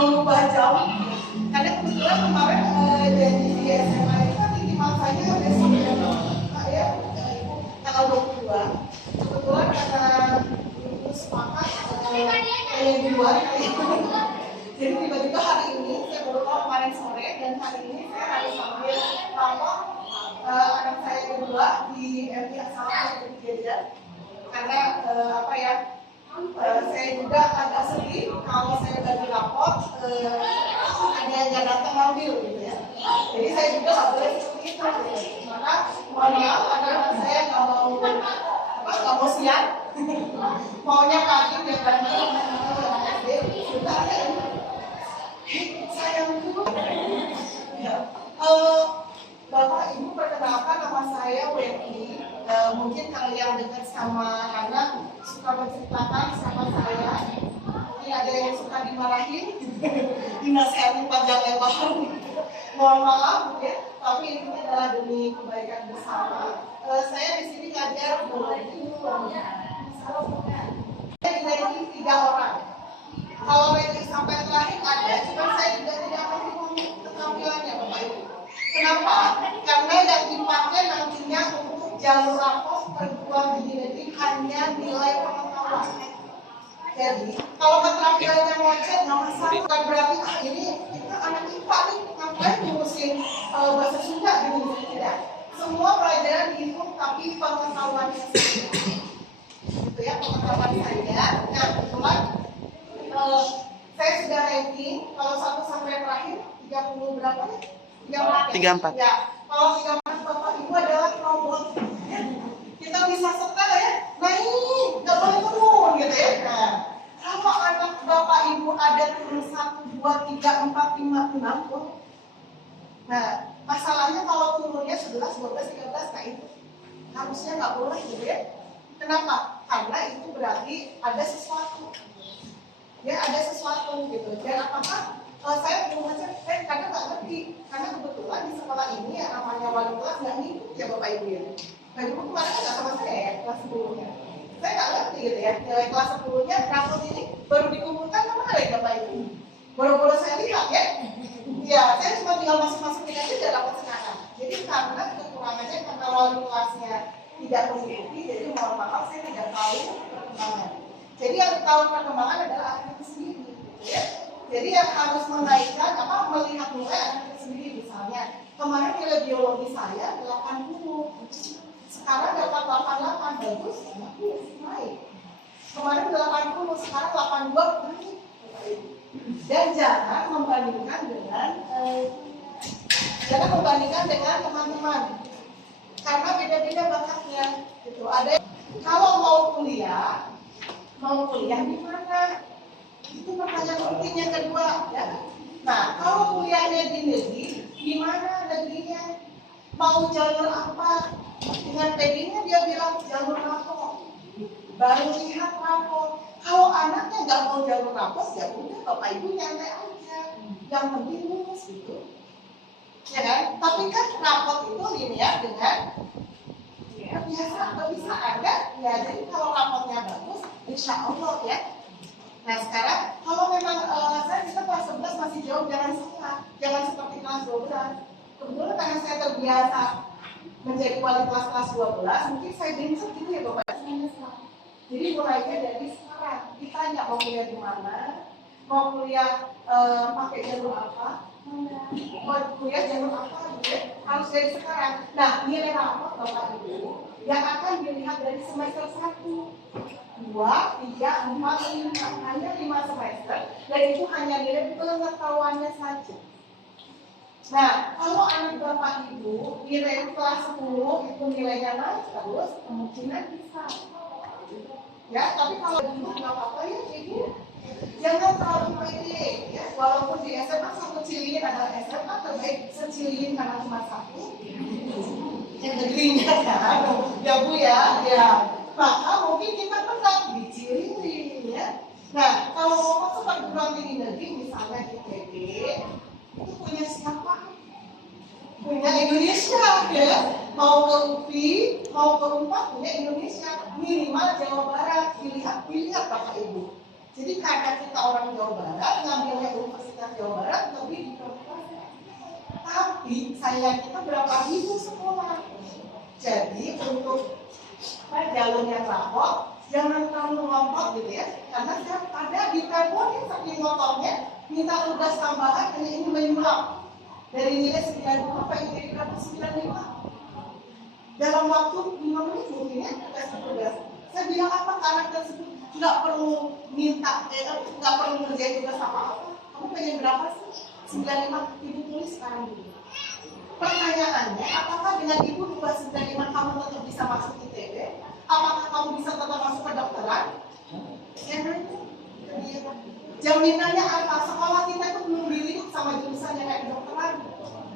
mengubah jam karena kebetulan kemarin janji di SMA itu kan ini masanya besok ya tanggal 22 kebetulan karena ibu sepakat di luar jadi tiba-tiba hari ini saya baru tahu kemarin sore dan hari ini saya harus ambil rapor anak saya kedua di MI asal kejadian karena apa ya saya juga agak sedih kalau saya bagi rapor ada yang nggak datang ngambil gitu ya. Jadi saya juga nggak boleh seperti itu. Maka mohon maaf karena saya nggak mau emosian, maunya pagi biar banget sudah ya. Sayangku, ya. Bapak Ibu perkenalkan, nama saya Wendy. Mungkin kalian dekat sama anak suka menceritakan sama saya. Mungkin ada yang suka dimarahin, dinasehatin panjang lebar. Mohon maaf ya, tapi ini adalah demi kebaikan bersama. Saya di sini ngajar saya ranking 3 orang. Kalau ranking sampai terakhir ada, cuma saya juga tidak menghubungi ketampilannya Bapak Ibu. Kenapa? Karena yang dipakai nantinya untuk jalur rapor perguruan tinggi negeri hanya nilai pengetahuan. Jadi kalau keterampilannya ngocet nggak masalah, bukan berarti ini kita anak IPA nih ngapain ngurusin bahasa Sunda gitu, tidak. Semua pelajaran dihitung tapi pengetahuannya gitu ya, pengetahuan saya. Nah kebetulan saya sudah ranking kalau 1 sampai terakhir 30 berapa ya? 34 ya. Kalau 34 Bapak Ibu adalah robot ya. Kita bisa setel ya, naik, nggak boleh turun gitu ya. Nah, kalau anak Bapak Ibu ada turun 1, 2, 3, 4, 5, 6 pun. Nah, masalahnya kalau turunnya 11, 12, 13, nah itu harusnya nggak boleh gitu ya. Kenapa? Karena itu berarti ada sesuatu. Ya, ada sesuatu gitu. Dan apakah saya belum aja, karena nggak ngerti. Karena kebetulan di sekolah ini yang namanya wali kelas nggak ngikut ya Bapak Ibu ya. Nah, Ibu kemarin kan nggak sama saya ya, kelas 10-nya. Saya nggak ngerti gitu ya, nilai kelas 10-nya rapot ini baru dikumpulkan kemarin Bapak Ibu. Baru-baru saya lihat ya. Ya, saya cuma tinggal masuk-masukin aja dan rapot sekarang. Jadi karena kekurangannya, karena wali kelasnya tidak mengikuti, jadi mohon maaf saya tidak tahu perkembangan. Jadi yang tahu perkembangan adalah anak itu sendiri, gitu ya. Jadi yang harus menaikkan melihat nilai anak itu sendiri. Misalnya kemarin nilai biologi saya 80, sekarang dapat 88, bagus, naik. Kemarin 80, sekarang 82, naik. Dan jangan membandingkan dengan teman-teman, karena beda-beda bakatnya. Gitu. Ada kalau mau kuliah di mana? Itu pertanyaan penting yang kedua ya. Nah, kalau kuliahnya di negeri, di mana negerinya? Mau jalur apa? Dengan PD-nya dia bilang jalur rapor. Baru lihat rapor. Kalau anaknya nggak mau jalur rapor, ya udah Bapak Ibu nyantai aja. Yang penting lulus gitu. Ya kan? Tapi kan rapor itu linear dengan kebiasaan kan? Ya, jadi kalau rapornya bagus, insya Allah ya. Nah sekarang kalau memang saya kita kelas 11 masih jauh, jangan salah, jangan seperti kelas 12. Kebetulan karena saya terbiasa menjadi wali kelas 12, mungkin saya bentuk gitu ya Bapak. Jadi mulainya dari sekarang, ditanya mau kuliah di mana, mau kuliah pakai jalur apa, mau kuliah jalur apa, gitu. Harus dari sekarang. Nah nilai rapor Bapak Ibu yang akan dilihat dari semester 1, 2, 3, 4, 5, hanya 5 semester, dan itu hanya nilai pengetahuannya saja. Nah, kalau anak Bapak Ibu nilai kelas 10 itu nilainya naik terus, kemungkinan bisa. Ya, tapi kalau dulu nggak apa-apa ya, jadi jangan terlalu pede. Ya, walaupun di SMA satu Cililin adalah SMA terbaik, secilin karena cuma satu. Yang negerinya kan, ya Bu ya, ya. Maka mungkin kita pernah dicilin ya. Nah, kalau mau masuk perguruan tinggi negeri, misalnya ITB, itu punya siapa? Punya Indonesia ya. Mau ke UPI, mau ke UNPAD, punya Indonesia. Minimal Jawa Barat, pilihan Bapak Ibu. Jadi karena kita orang Jawa Barat, ngambilnya Universitas Jawa Barat, lebih diperlukan. Tapi sayang kita berapa ribu sekolah. Jadi untuk jalurnya rapor, jangan terlalu ngompol gitu ya. Karena ada di telepon yang saking ngotornya, minta tugas tambahan hanya ini menyuap. Dari nilai 90 apa ini 95. Dalam waktu 5 menit mungkin ya, tugas. Saya bilang apa ke anak tersebut? Nggak perlu minta, nggak perlu ngerjain tugas apa-apa. Kamu pengen berapa sih? 95, Ibu tulis sekarang dulu. Pertanyaannya, apakah dengan Ibu 295 kamu tetap bisa masuk ITB? apakah kamu bisa tetap masuk ke dokteran? Ya, jaminannya apa? Sekolah kita tuh belum dilirik sama jurusan yang kayak kedokteran.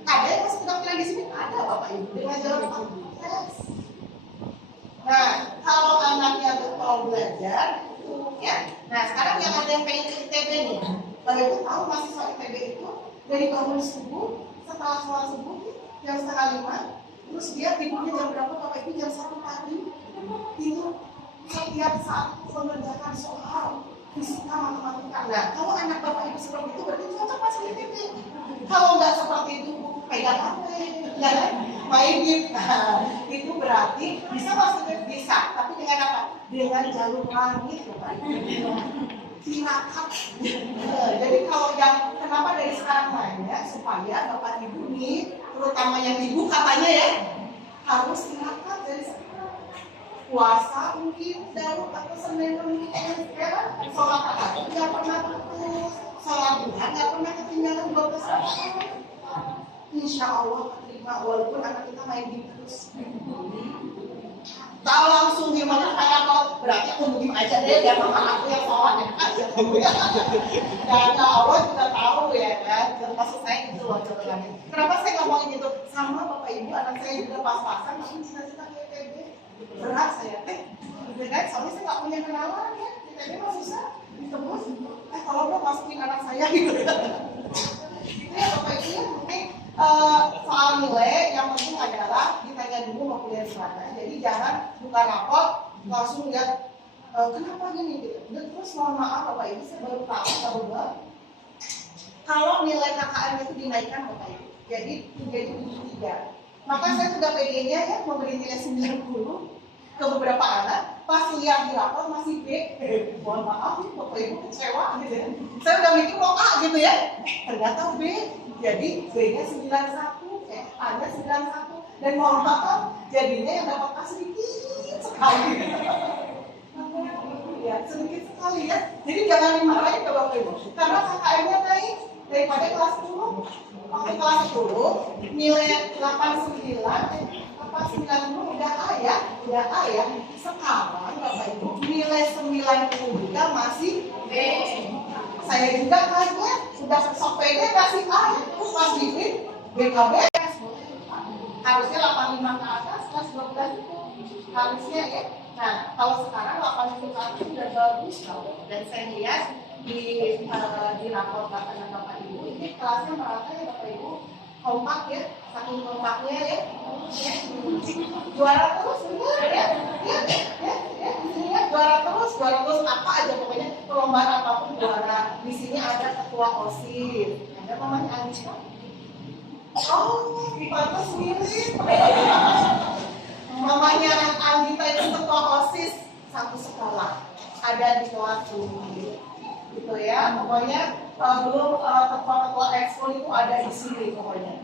Ada yang masuk kedokteran di sini? Ada Bapak Ibu dengan jalur fakultas. Nah, kalau anaknya tuh mau belajar, ya. Nah, sekarang yang ada yang pengen ke ITB nih. Bapak Ibu tahu mahasiswa ITB itu dari bangun subuh, setelah sholat subuh jam 4:30, terus dia tidurnya jam berapa Bapak Ibu? Jam 1 pagi. Itu setiap saat mengerjakan soal fisika, matematika. Nah, kalau anak Bapak Ibu seperti itu berarti cocok masuk ITB. Kalau nggak seperti itu, pegang HP, main game. Nah, itu berarti bisa masuk bisa, tapi dengan apa? Dengan jalur langit, Bapak Ibu. Tirakat. Jadi kalau yang kenapa dari sekarang mainnya supaya Bapak Ibu nih, terutama yang ibu katanya ya, harus tirakat dari sekarang. Puasa mungkin dalam atau Senin mungkin sekarang sholat tahajud nggak pernah putus, sholat duha nggak pernah ketinggalan 12 rakaat. Insya Allah terima walaupun anak kita main game terus. Tahu langsung gimana kayak kalau berarti aku mungkin aja deh ya mama aku yang sholat ya kan ya. Dan Allah juga tahu ya kan. Maksud saya gitu loh contohnya. Kenapa saya ngomongin gitu? Sama Bapak Ibu anak saya juga pas-pasan tapi cita-cita kayak ITB. Berat saya dengan soalnya saya nggak punya kenalan ya ITB mah susah ditembus. Kalau mau masukin anak saya gitu. Itu ya Bapak Ibu ya mungkin soal nilai yang penting adalah ditanya dulu mau kuliah di mana. Jadi jangan buka rapot langsung lihat kenapa gini gitu. Dan terus mohon maaf Bapak Ibu saya baru tahu kalau nilai KKM itu dinaikkan Bapak Ibu. Jadi menjadi 73. Maka saya sudah PD-nya ya memberi nilai 90 ke beberapa anak. Pas lihat di rapor masih B. Mohon maaf Bapak Ibu kecewa gitu ya. Saya udah mikir mau A gitu ya. Ternyata B. Jadi B-nya 91, A-nya 91. Dan mohon maaf jadinya yang dapat A sedikit sekali. Ya, sedikit sekali ya. Jadi jangan dimarahin ke Bapak Ibu. Karena KKM-nya naik daripada kelas 10. Waktu kelas 10 nilai 89 apa 90 udah A ya. Sekarang Bapak Ibu nilai 90 juga masih B. Saya juga kaget sudah sok PD kasih A terus pas bikin BKB harusnya 85 ke atas kelas 12 itu harusnya ya. Nah kalau sekarang 85 ke atas sudah bagus dan saya lihat di rapor Bapak Ibu ini kelasnya merata ya Bapak Ibu kompak ya saking kompaknya ya juara terus benar ya juara terus apa aja pokoknya perlombaan apapun juara. Di sini ada ketua OSIS ada mamanya Anissa. Oh pantas mirip mamanya Anggita itu ketua OSIS satu sekolah ada di kelas ini gitu ya pokoknya belum ketua ekskul itu ada di sini pokoknya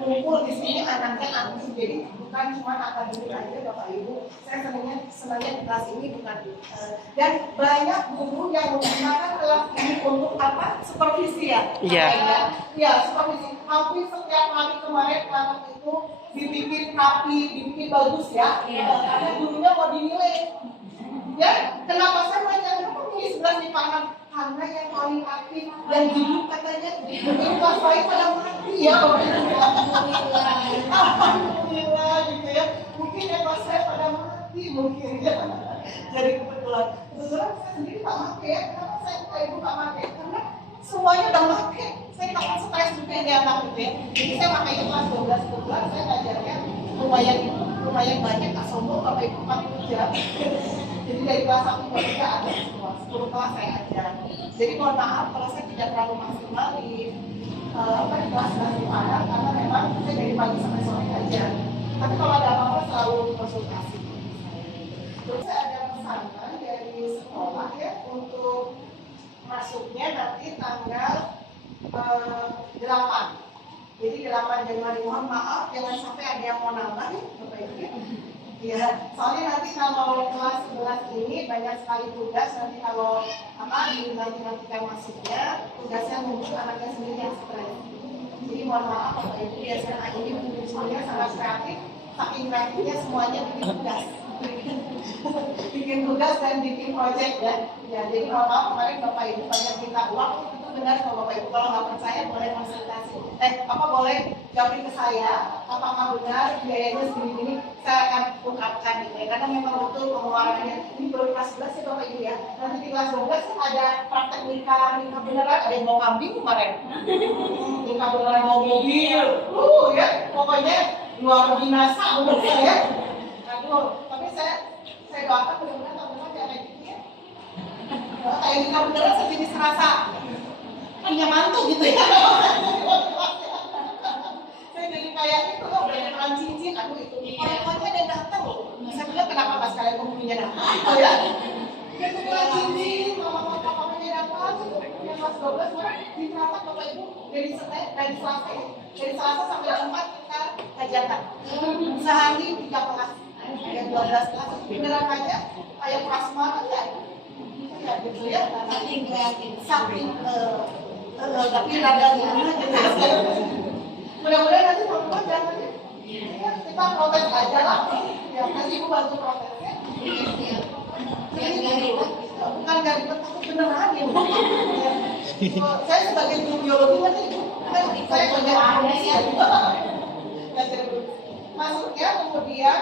kumpul di sini anaknya aktif jadi bukan cuma akademik aja Bapak Ibu. Saya senangnya di kelas ini bukan dan banyak guru yang menggunakan kelas ini untuk apa supervisi ya. Iya supervisi hampir setiap hari kemarin anak itu dibikin rapi dibikin bagus ya karena gurunya mau dinilai ya kenapa saya banyak kenapa pilih 11 di pangan karena yang paling aktif yang hidup katanya mungkin pas baik pada mati ya alhamdulillah gitu ya mungkin yang pas saya pada mati mungkin ya jadi kebetulan saya sendiri tak pakai ya kenapa saya ibu tak pakai karena semuanya udah pakai saya takut stres juga ini anak gitu ya jadi saya pakai kelas 12 kebetulan saya ngajarnya lumayan banyak tak sombong Bapak Ibu 40 jam jadi dari kelas 1 ke 3 ada semua 10 kelas saya ajar jadi mohon maaf kalau saya tidak terlalu maksimal di kelas anak karena memang saya dari pagi sampai sore aja tapi kalau ada apa-apa selalu konsultasi terus saya ada pesanan dari sekolah ya untuk masuknya nanti tanggal 8 jadi 8 Januari mohon maaf jangan sampai ada yang mau nambah ya Bapak Ibu ya. Ya, soalnya nanti kalau kelas 11 ini banyak sekali tugas nanti kalau nanti kita masuknya tugasnya mungkin anaknya sendiri yang stres. Jadi mohon maaf Bapak Ibu biasanya ini semuanya sangat kreatif, saking kreatifnya semuanya bikin tugas. bikin tugas dan bikin project ya. Ya, jadi mohon maaf kemarin Bapak Ibu banyak minta uang, itu benar kalau Bapak Ibu kalau nggak percaya boleh konsultasi. Boleh jawabin ke saya, apakah benar biayanya segini-gini, saya akan ungkapkan gitu ya. Karena memang betul pengeluarannya ini baru kelas 11 ya Bapak Ibu ya. Nanti di kelas 12 ada praktek nikah beneran, ada yang mau kambing kemarin. Nikah beneran mau mobil. Ya, pokoknya luar binasa menurut saya. Aduh, tapi saya doakan mudah-mudahan teman-teman jangan kayak gitu ya. Kayak nikah beneran saya jadi serasa punya mantu gitu ya. Saya jadi kayak itu loh, beneran cincin, aduh itu. Pokoknya ada yang datang loh. Saya bilang kenapa pas kalian ngomongnya datang? Oh ya, dia beneran cincin, mama-mamanya datang gitu. Yang kelas 12 kemarin diterapat Bapak Ibu dari Selasa sampai Jumat kita hajatan. Sehari 3 kelas. Ada 12 kelas, beneran aja kayak prasmanan ya. Ya gitu ya, saking kreatif, tapi rada gimana gitu. Mudah-mudahan nanti teman-teman jangan ya, kita protes aja lah. Ya nanti Ibu bantu protesnya. Bukan dari takut beneran ya. Saya sebagai guru biologi nanti saya kerja ahli ya. Masuknya kemudian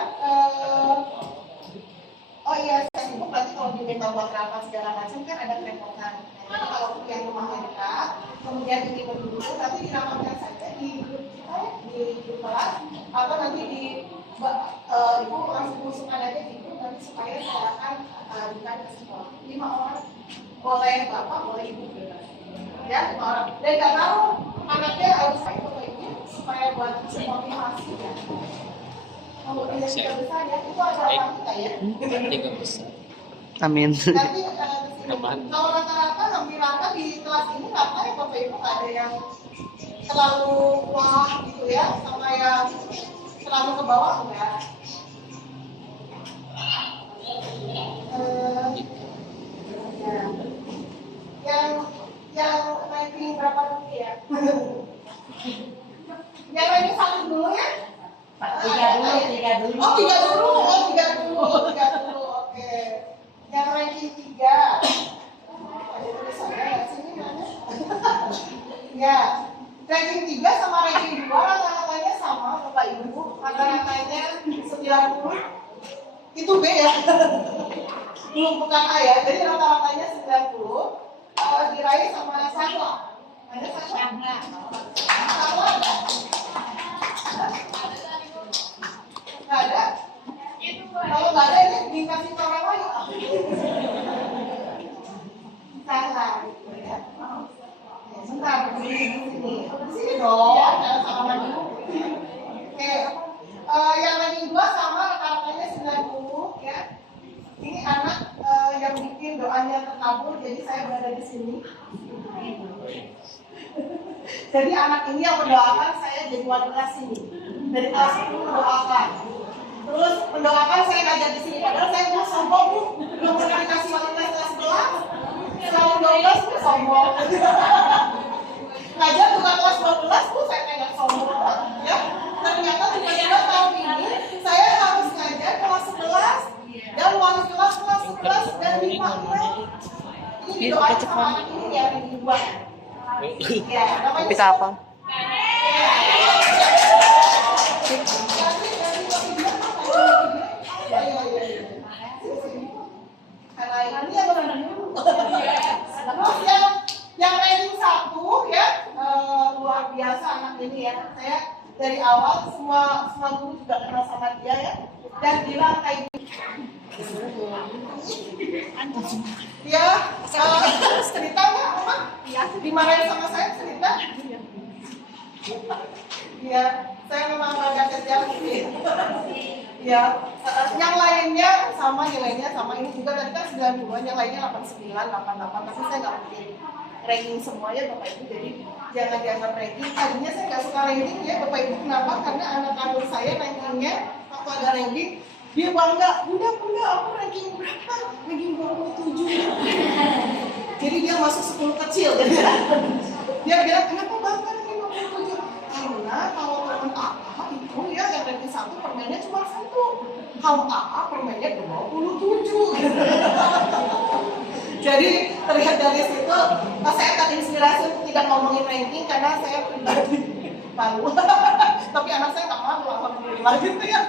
oh iya saya sibuk nanti kalau diminta buat rapat segala macam kan ada kerepotan. Jadi kalau yang rumahnya dekat kemudian ini berdua nanti dirapatkan saja di grup kita ya, di grup kelas atau nanti di ibu langsung masukkan aja di grup nanti supaya saya akan bukan ke sekolah 5 orang boleh bapak boleh ibu ya 5 orang dan nggak tahu anaknya harus saya ibu supaya buat motivasi ya. Kalau tidak besar ya, itu ada apa kita ya? Tidak besar. Amin. Nanti kalau rata-rata hampir rata di kelas ini rata ya Bapak Ibu ada yang terlalu wah gitu ya, sama yang terlalu ke bawah enggak. Yang ranking berapa dulu ya? Yang ranking 1 dulu ya? 3 dulu. Oh, 3 dulu. Oke. Yang ranking 3. Ada tulisannya sini mana? Ya. Ranking 3 sama ranking 2 rata-ratanya sama Bapak Ibu. Rata-ratanya 90. Itu B ya. Belum bukan A ya. Jadi rata-ratanya 90. Diraih sama Sahla. Ada Sahla? Sahla ada? Nggak ada? Kalau nggak ada ini dikasih ke orang lain. Salah. Sebentar, sini dong, jangan sama dulu. Oke, yang lagi 2 sama rata-ratanya 90 ya. Ini anak yang bikin doanya terkabul, jadi saya berada di sini. Jadi anak ini yang mendoakan saya jadi wali kelas ini. Dari kelas 10 mendoakan. Terus mendoakan saya ngajar di sini. Padahal saya mau sombong, belum pernah dikasih wali kelas 11. Tahun 12 tuh sombong. Ngajar bukan kelas 12 tuh saya kayak sombong. Ya, ternyata tiba-tiba tahun ini saya harus ngajar kelas 11 dan wali kelas 11 dan 5 ini didoain sama anak ini ya yang dibuat. Ya, Kita apa? Terus yang ranking 1 ya luar biasa anak ini ya. Saya dari awal semua guru juga kenal sama dia ya. Dan bilang kayak gini. Dia cerita nggak apa? Dimarahin sama saya cerita. Iya, saya memang agak kejam sih. Ya, yang lainnya sama nilainya sama ini juga tadi kan 92, yang lainnya 89, 88. Tapi saya nggak mungkin ranking semuanya Bapak Ibu, jadi jangan dianggap ranking. Tadinya saya nggak suka ranking ya Bapak Ibu, kenapa? Karena anak kandung saya rankingnya waktu ada ranking dia bangga, bunda aku ranking berapa? Ranking 27. Jadi dia masuk 10 kecil gitu. Dia bilang kenapa bangga ranking 27? Karena kalau teman apa itu ya yang ranking 1 permennya cuma 1. Kalau AA permennya 27. Jadi terlihat dari situ, saya terinspirasi untuk tidak ngomongin ranking karena saya pribadi malu. Tapi anak saya nggak malu, alhamdulillah gitu ya.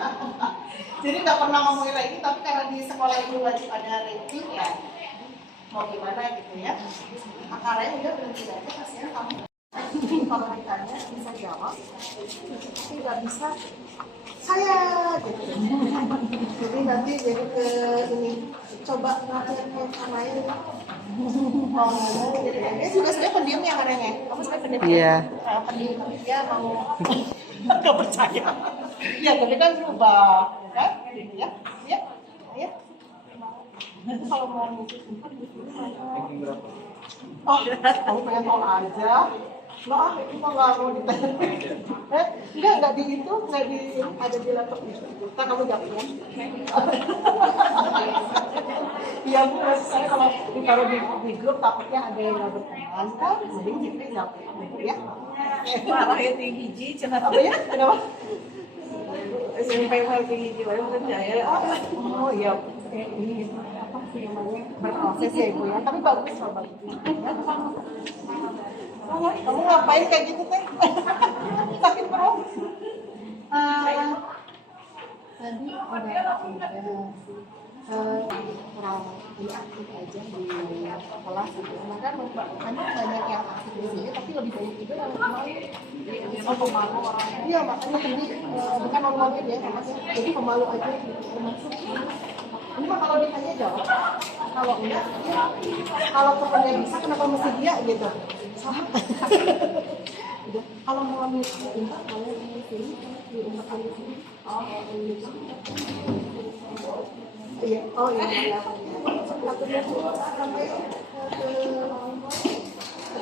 Jadi nggak pernah ngomongin ranking, tapi karena di sekolah itu wajib ada ranking ya, mau gimana gitu ya. Akarnya udah berhenti aja, kasihan kamu. Kalau ditanya bisa jawab, tapi nggak bisa saya gitu. Jadi nanti jadi ke ini coba latihan yang lain mau ngomong gitu ya. Dia juga sebenarnya pendiam ya karena kamu sebenarnya pendiam. Iya. Pendiam tapi dia mau nggak percaya. Ya tapi kan berubah kan gitu ya. Ya. Ya. Kalau mau ngikut oh, kamu pengen tahu aja. Nah, itu nggak mau ditanya. Nggak di itu, nggak di ada di laptop itu. Kan kamu jawab ya. Iya bu, saya kalau ditaruh di grup takutnya ada yang nggak berteman kan, mending jadi jawab ya. Marahnya tinggi ji, cenah Apa ya? Kenapa? SMP mah tinggi ji, baru percaya. Oh iya, ini apa sih namanya berproses ya ibu ya. Tapi bagus loh bagus. Kamu ngapain kayak gitu teh? Sakit perut? Tadi kurang ini aktif aja di kelas gitu. Maka karena banyak yang aktif di sini, tapi lebih banyak juga yang pemalu. Oh pemalu orang. Iya makanya tadi bukan normalnya dia, jadi pemalu aja gitu. Termasuk ini mah kalau ditanya jawab. Kalau enggak, ya, kalau temennya bisa kenapa mesti dia gitu? Sama. Udah. Kalau mau ambil pintar, kalau di sini di rumah di sini. Oh, iya. Oh iya. Satunya tuh sampai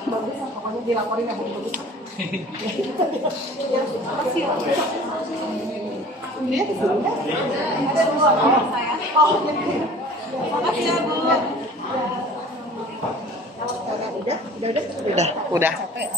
bagus lah pokoknya dilaporin ya bagus. Ya, makasih ya. Ini di sini kan? Ada dua orang saya. Oh, gitu. Makasih ya, Bu. Udah. Capek.